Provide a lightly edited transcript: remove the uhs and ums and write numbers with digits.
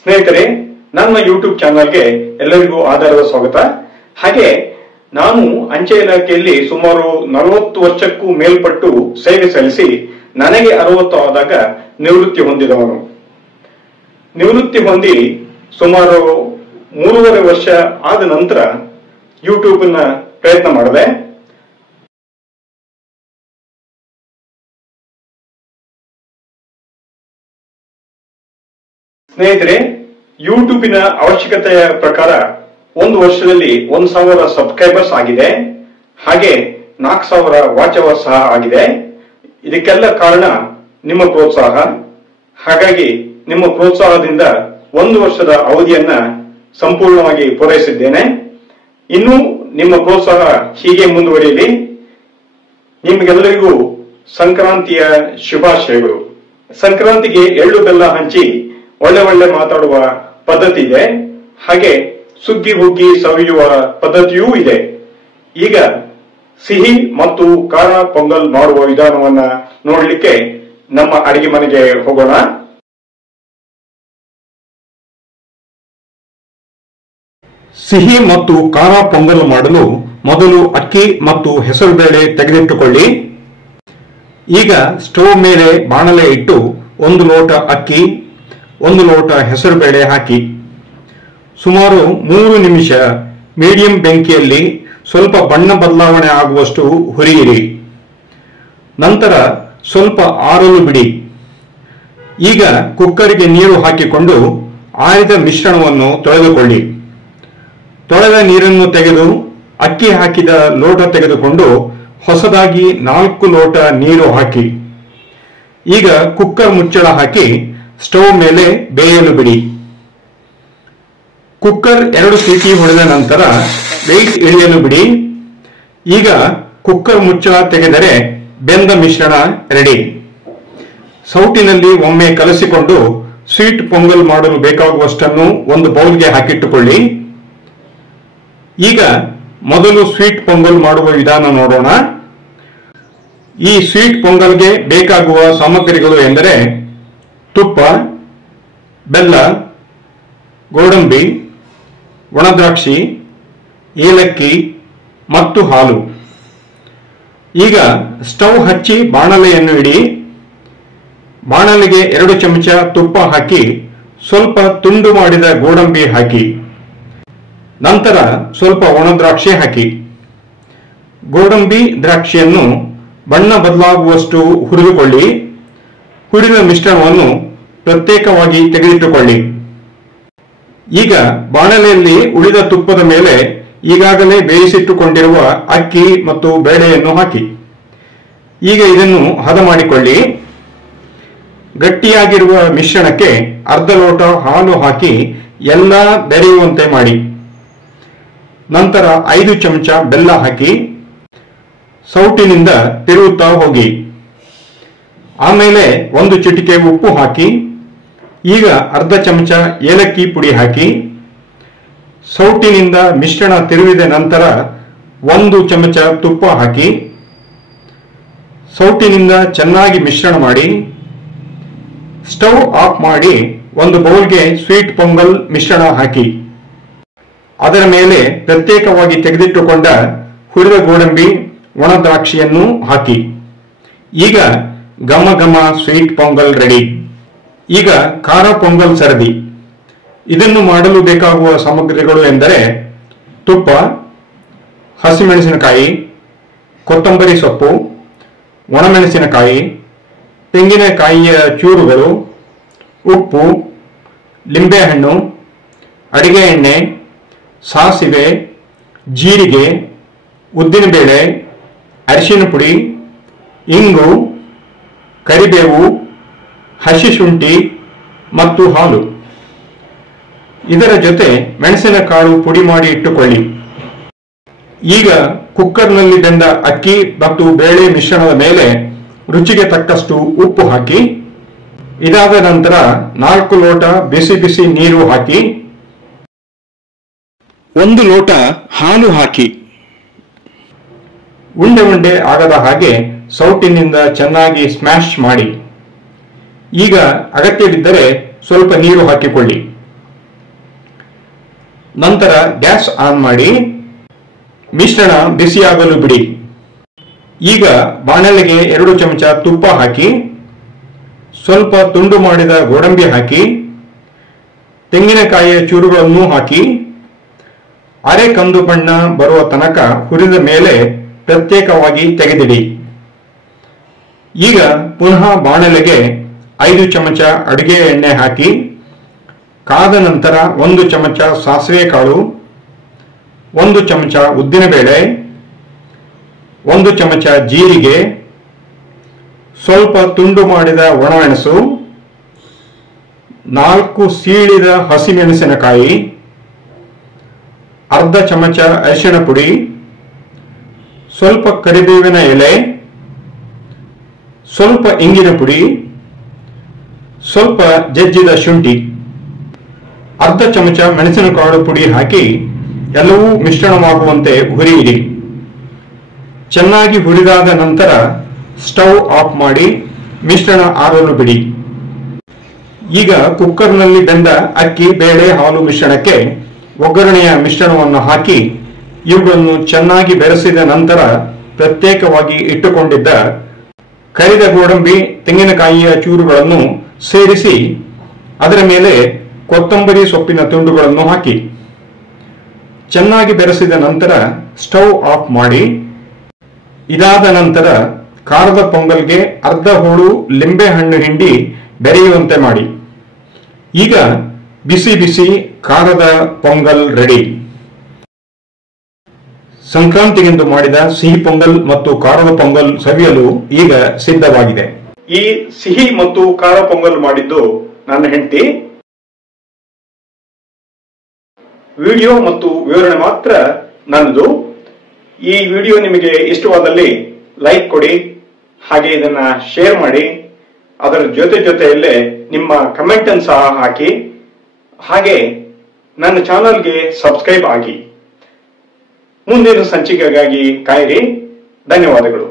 ಸ್ನೇಹಿತರೆ, ನನ್ನ ಯೂಟ್ಯೂಬ್ ಚಾನಲ್ಗೆ ಎಲ್ಲರಿಗೂ ಆಧಾರದ ಸ್ವಾಗತ. ಹಾಗೆ ನಾನು ಅಂಚೆ ಇಲಾಖೆಯಲ್ಲಿ ಸುಮಾರು 40 ವರ್ಷಕ್ಕೂ ಮೇಲ್ಪಟ್ಟು ಸೇವೆ ಸಲ್ಲಿಸಿ ನನಗೆ 60 ಆದಾಗ ನಿವೃತ್ತಿ ಹೊಂದಿದವನು. ನಿವೃತ್ತಿ ಹೊಂದಿ ಸುಮಾರು 3.5 ವರ್ಷ ಆದ ನಂತರ ಯೂಟ್ಯೂಬ್ ಪ್ರಯತ್ನ ಮಾಡಿದೆ. ಸ್ನೇಹಿತರೆ, ಯೂಟ್ಯೂಬಿನ ಅವಶ್ಯಕತೆಯ ಪ್ರಕಾರ 1 ವರ್ಷದಲ್ಲಿ 1000 ಸಬ್ಸ್ಕ್ರೈಬರ್ಸ್ ಆಗಿದೆ. ಹಾಗೆ 4000 ವಾಚ್ ಅವರ್ ಸಹ ಆಗಿದೆ. ಇದಕ್ಕೆಲ್ಲ ಕಾರಣ ನಿಮ್ಮ ಪ್ರೋತ್ಸಾಹ. ಹಾಗಾಗಿ ನಿಮ್ಮ ಪ್ರೋತ್ಸಾಹದಿಂದ 1 ವರ್ಷದ ಅವಧಿಯನ್ನ ಸಂಪೂರ್ಣವಾಗಿ ಪೂರೈಸಿದ್ದೇನೆ. ಇನ್ನು ನಿಮ್ಮ ಪ್ರೋತ್ಸಾಹ ಹೀಗೆ ಮುಂದುವರಿಯಲಿ. ನಿಮಗೆಲ್ಲರಿಗೂ ಸಂಕ್ರಾಂತಿಯ ಶುಭಾಶಯಗಳು. ಸಂಕ್ರಾಂತಿಗೆ ಎಳ್ಳು ಬೆಲ್ಲ ಹಂಚಿ ಒಳ್ಳೆ ಮಾತಾಡುವ ಪದ್ಧತಿ ಇದೆ. ಹಾಗೆ ಸುಗ್ಗಿ ಹುಗ್ಗಿ ಸವಿಯುವ ಪದ್ಧತಿಯೂ ಇದೆ. ಈಗ ಸಿಹಿ ಮತ್ತು ಖಾರ ಪೊಂಗಲ್ ಮಾಡುವ ವಿಧಾನವನ್ನ ನೋಡಲಿಕ್ಕೆ ನಮ್ಮ ಅಡಿಗೆ ಮನೆಗೆ ಹೋಗೋಣ. ಸಿಹಿ ಮತ್ತು ಖಾರ ಪೊಂಗಲ್ ಮಾಡಲು ಮೊದಲು ಅಕ್ಕಿ ಮತ್ತು ಹೆಸರುಬೇಳೆ ತೆಗೆದಿಟ್ಟುಕೊಳ್ಳಿ. ಈಗ ಸ್ಟವ್ ಮೇಲೆ ಬಾಣಲೆ ಇಟ್ಟು 1 ಲೋಟ ಅಕ್ಕಿ, 1 ಲೋಟ ಹೆಸರುಬೇಳೆ ಹಾಕಿ ಸುಮಾರು 3 ನಿಮಿಷ ಮೀಡಿಯಂ ಬೆಂಕಿಯಲ್ಲಿ ಸ್ವಲ್ಪ ಬಣ್ಣ ಬದಲಾವಣೆ ಆಗುವಷ್ಟು ಹುರಿಯಿರಿ. ನಂತರ ಸ್ವಲ್ಪ ಆರಲು ಬಿಡಿ. ಈಗ ಕುಕ್ಕರ್ಗೆ ನೀರು ಹಾಕಿಕೊಂಡು ಆರಿದ ಮಿಶ್ರಣವನ್ನು ತೊಳೆದುಕೊಳ್ಳಿ. ತೊಳೆದ ನೀರನ್ನು ತೆಗೆದು ಅಕ್ಕಿ ಹಾಕಿದ ಲೋಟ ತೆಗೆದುಕೊಂಡು ಹೊಸದಾಗಿ 4 ಲೋಟ ನೀರು ಹಾಕಿ. ಈಗ ಕುಕ್ಕರ್ ಮುಚ್ಚಳ ಹಾಕಿ ಸ್ಟವ್ ಮೇಲೆ ಬೇಯಲು ಬಿಡಿ. ಕುಕ್ಕರ್ 2 ಸೀಟಿ ಹೊಡೆದ ನಂತರ ವೆಯ್ಟ್ ಇಳಿಯಲು ಬಿಡಿ. ಈಗ ಕುಕ್ಕರ್ ಮುಚ್ಚಳ ತೆಗೆದರೆ ಬೆಂದ ಮಿಶ್ರಣ ರೆಡಿ. ಸೌಟಿನಲ್ಲಿ ಒಮ್ಮೆ ಕಲಸಿಕೊಂಡು ಸ್ವೀಟ್ ಪೊಂಗಲ್ ಮಾಡಲು ಬೇಕಾಗುವಷ್ಟನ್ನು ಒಂದು ಬೌಲ್ಗೆ ಹಾಕಿಟ್ಟುಕೊಳ್ಳಿ. ಈಗ ಮೊದಲು ಸ್ವೀಟ್ ಪೊಂಗಲ್ ಮಾಡುವ ವಿಧಾನ ನೋಡೋಣ. ಈ ಸ್ವೀಟ್ ಪೊಂಗಲ್ಗೆ ಬೇಕಾಗುವ ಸಾಮಗ್ರಿಗಳು ಎಂದರೆ ತುಪ್ಪ, ಬೆಲ್ಲ, ಗೋಡಂಬಿ, ಒಣದ್ರಾಕ್ಷಿ, ಏಲಕ್ಕಿ ಮತ್ತು ಹಾಲು. ಈಗ ಸ್ಟವ್ ಹಚ್ಚಿ ಬಾಣಲೆಯನ್ನು ಇಡಿ. ಬಾಣಲೆಗೆ 2 ಚಮಚ ತುಪ್ಪ ಹಾಕಿ ಸ್ವಲ್ಪ ತುಂಡು ಮಾಡಿದ ಗೋಡಂಬಿ ಹಾಕಿ. ನಂತರ ಸ್ವಲ್ಪ ಒಣದ್ರಾಕ್ಷಿ ಹಾಕಿ. ಗೋಡಂಬಿ ದ್ರಾಕ್ಷಿಯನ್ನು ಬಣ್ಣ ಬದಲಾಗುವಷ್ಟು ಹುರಿದುಕೊಳ್ಳಿ. ಹುರಿದ ಮಿಶ್ರಣವನ್ನು ಪ್ರತ್ಯೇಕವಾಗಿ ತೆಗೆದಿಟ್ಟುಕೊಳ್ಳಿ. ಈಗ ಬಾಣಲೆಯಲ್ಲಿ ಉಳಿದ ತುಪ್ಪದ ಮೇಲೆ ಈಗಾಗಲೇ ಬೇಯಿಸಿಟ್ಟುಕೊಂಡಿರುವ ಅಕ್ಕಿ ಮತ್ತು ಬೇಳೆಯನ್ನು ಹಾಕಿ. ಈಗ ಇದನ್ನು ಹದ ಮಾಡಿಕೊಳ್ಳಿ. ಗಟ್ಟಿಯಾಗಿರುವ ಮಿಶ್ರಣಕ್ಕೆ ಅರ್ಧ ಲೋಟ ಹಾಲು ಹಾಕಿ ಎಲ್ಲ ಬೆರೆಯುವಂತೆ ಮಾಡಿ. ನಂತರ 5 ಚಮಚ ಬೆಲ್ಲ ಹಾಕಿ ಸೌಟಿನಿಂದ ತಿರುಗುತ್ತಾ ಹೋಗಿ. ಆಮೇಲೆ 1 ಚಿಟಿಕೆ ಉಪ್ಪು ಹಾಕಿ. ಈಗ ಅರ್ಧ ಚಮಚ ಏಲಕ್ಕಿ ಪುಡಿ ಹಾಕಿ ಸೌಟಿನಿಂದ ಮಿಶ್ರಣ ತಿರುವಿದ ನಂತರ 1 ಚಮಚ ತುಪ್ಪ ಹಾಕಿ ಸೌಟಿನಿಂದ ಚೆನ್ನಾಗಿ ಮಿಶ್ರಣ ಮಾಡಿ ಸ್ಟವ್ ಆಫ್ ಮಾಡಿ ಒಂದು ಬೌಲ್ಗೆ ಸ್ವೀಟ್ ಪೊಂಗಲ್ ಮಿಶ್ರಣ ಹಾಕಿ. ಅದರ ಮೇಲೆ ಪ್ರತ್ಯೇಕವಾಗಿ ತೆಗೆದಿಟ್ಟುಕೊಂಡ ಹುರಿದ ಗೋಡಂಬಿ, ಒಣ ದ್ರಾಕ್ಷಿಯನ್ನು ಹಾಕಿ. ಈಗ ಘಮ ಘಮ ಸ್ವೀಟ್ ಪೊಂಗಲ್ ರೆಡಿ. ಈಗ ಖಾರ ಪೊಂಗಲ್ ಸರದಿ. ಇದನ್ನು ಮಾಡಲು ಬೇಕಾಗುವ ಸಾಮಗ್ರಿಗಳು ಎಂದರೆ ತುಪ್ಪ, ಹಸಿಮೆಣಸಿನಕಾಯಿ, ಕೊತ್ತಂಬರಿ ಸೊಪ್ಪು, ಒಣಮೆಣಸಿನಕಾಯಿ, ತೆಂಗಿನಕಾಯಿಯ ಚೂರುಗಳು, ಉಪ್ಪು, ಲಿಂಬೆಹಣ್ಣು, ಅಡಿಗೆ ಎಣ್ಣೆ, ಸಾಸಿವೆ, ಜೀರಿಗೆ, ಉದ್ದಿನಬೇಳೆ, ಅರಿಶಿನ ಪುಡಿ, ಇಂಗು, ಕರಿಬೇವು, ಹಸಿ ಶುಂಠಿ ಮತ್ತು ಹಾಲು. ಇದರ ಜೊತೆ ಮೆಣಸಿನಕಾಳು ಪುಡಿ ಮಾಡಿ ಇಟ್ಟುಕೊಳ್ಳಿ. ಈಗ ಕುಕ್ಕರ್ನಲ್ಲಿ ಬೆಂದ ಅಕ್ಕಿ ಮತ್ತು ಬೇಳೆ ಮಿಶ್ರಣದ ಮೇಲೆ ರುಚಿಗೆ ತಕ್ಕಷ್ಟು ಉಪ್ಪು ಹಾಕಿ. ಇದಾದ ನಂತರ 4 ಲೋಟ ಬಿಸಿ ಬಿಸಿ ನೀರು ಹಾಕಿ 1 ಲೋಟ ಹಾಲು ಹಾಕಿ. ಉಂಡೆ ಉಂಡೆ ಆಗದ ಹಾಗೆ ಸೌಟಿನಿಂದ ಚೆನ್ನಾಗಿ ಸ್ಮ್ಯಾಶ್ ಮಾಡಿ. ಈಗ ಅಗತ್ಯವಿದ್ದರೆ ಸ್ವಲ್ಪ ನೀರು ಹಾಕಿಕೊಳ್ಳಿ. ನಂತರ ಗ್ಯಾಸ್ ಆನ್ ಮಾಡಿ ಮಿಶ್ರಣ ಬಿಸಿಯಾಗಲು ಬಿಡಿ. ಈಗ ಬಾಣಲೆಗೆ 2 ಚಮಚ ತುಪ್ಪ ಹಾಕಿ ಸ್ವಲ್ಪ ತುಂಡು ಮಾಡಿದ ಗೋಡಂಬಿ ಹಾಕಿ ತೆಂಗಿನಕಾಯಿಯ ಚೂರುಗಳನ್ನು ಹಾಕಿ ಅರೆ ಕಂದು ಬಣ್ಣ ಬರುವ ತನಕ ಹುರಿದ ಮೇಲೆ ಪ್ರತ್ಯೇಕವಾಗಿ ತೆಗೆದಿಡಿ. ಈಗ ಪುನಃ ಬಾಣಲೆಗೆ 5 ಚಮಚ ಅಡುಗೆ ಎಣ್ಣೆ ಹಾಕಿ ಕಾದ ನಂತರ 1 ಚಮಚ ಸಾಸಿವೆ ಕಾಳು, 1 ಚಮಚ ಉದ್ದಿನಬೇಳೆ, 1 ಚಮಚ ಜೀರಿಗೆ, ಸ್ವಲ್ಪ ತುಂಡು ಮಾಡಿದ ಒಣಮೆಣಸು, 4 ಸೀಳಿದ ಹಸಿಮೆಣಸಿನಕಾಯಿ, ಅರ್ಧ ಚಮಚ ಅರಿಶಿಣ ಪುಡಿ, ಸ್ವಲ್ಪ ಕರಿಬೇವಿನ ಎಲೆ, ಸ್ವಲ್ಪ ಇಂಗಿನ ಪುಡಿ, ಸ್ವಲ್ಪ ಜಜ್ಜಿದ ಶುಂಠಿ, ಅರ್ಧ ಚಮಚ ಮೆಣಸಿನಕಾಳು ಪುಡಿ ಹಾಕಿ ಎಲ್ಲವೂ ಮಿಶ್ರಣವಾಗುವಂತೆ ಹುರಿಯಿರಿ. ಚೆನ್ನಾಗಿ ಹುರಿದಾದ ನಂತರ ಸ್ಟವ್ ಆಫ್ ಮಾಡಿ ಮಿಶ್ರಣ ಆರಲು ಬಿಡಿ. ಈಗ ಕುಕ್ಕರ್ನಲ್ಲಿ ಬೆಂದ ಅಕ್ಕಿ, ಬೇಳೆ, ಹಾಲು ಮಿಶ್ರಣಕ್ಕೆ ಒಗ್ಗರಣೆಯ ಮಿಶ್ರಣವನ್ನು ಹಾಕಿ ಇವುಗಳನ್ನು ಚೆನ್ನಾಗಿ ಬೆರೆಸಿದ ನಂತರ ಪ್ರತ್ಯೇಕವಾಗಿ ಇಟ್ಟುಕೊಂಡಿದ್ದ ಕರಿದ ಗೋಡಂಬಿ, ತೆಂಗಿನಕಾಯಿಯ ಚೂರುಗಳನ್ನು ಸೇರಿಸಿ ಅದರ ಮೇಲೆ ಕೊತ್ತಂಬರಿ ಸೊಪ್ಪಿನ ತುಂಡುಗಳನ್ನು ಹಾಕಿ ಚೆನ್ನಾಗಿ ಬೆರೆಸಿದ ನಂತರ ಸ್ಟವ್ ಆಫ್ ಮಾಡಿ. ಇದಾದ ನಂತರ ಖಾರದ ಪೊಂಗಲ್ಗೆ ಅರ್ಧ ಹೋಳು ಲಿಂಬೆ ಹಣ್ಣು ಹಿಂಡಿ ಬೆರೆಯುವಂತೆ ಮಾಡಿ. ಈಗ ಬಿಸಿ ಬಿಸಿ ಖಾರದ ಪೊಂಗಲ್ ರೆಡಿ. ಸಂಕ್ರಾಂತಿಗೆಂದು ಮಾಡಿದ ಸಿಹಿ ಪೊಂಗಲ್ ಮತ್ತು ಖಾರದ ಪೊಂಗಲ್ ಸವಿಯಲು ಈಗ ಸಿದ್ಧವಾಗಿದೆ. ಈ ಸಿಹಿ ಮತ್ತು ಖಾರ ಪೊಂಗಲ್ ಮಾಡಿದ್ದು ನನ್ನ ಹೆಂಡತಿ. ವಿಡಿಯೋ ಮತ್ತು ವಿವರಣೆ ಮಾತ್ರ ನನ್ನದು. ಈ ವಿಡಿಯೋ ನಿಮಗೆ ಇಷ್ಟವಾದಲ್ಲಿ ಲೈಕ್ ಕೊಡಿ, ಹಾಗೆ ಇದನ್ನ ಶೇರ್ ಮಾಡಿ, ಅದರ ಜೊತೆಯಲ್ಲೇ ನಿಮ್ಮ ಕಮೆಂಟ್ ಅನ್ನು ಸಹ ಹಾಕಿ, ಹಾಗೆ ನನ್ನ ಚಾನಲ್ಗೆ ಸಬ್ಸ್ಕ್ರೈಬ್ ಆಗಿ. ಮುಂದಿನ ಸಂಚಿಕೆಗಾಗಿ ಕಾಯಿರಿ. ಧನ್ಯವಾದಗಳು.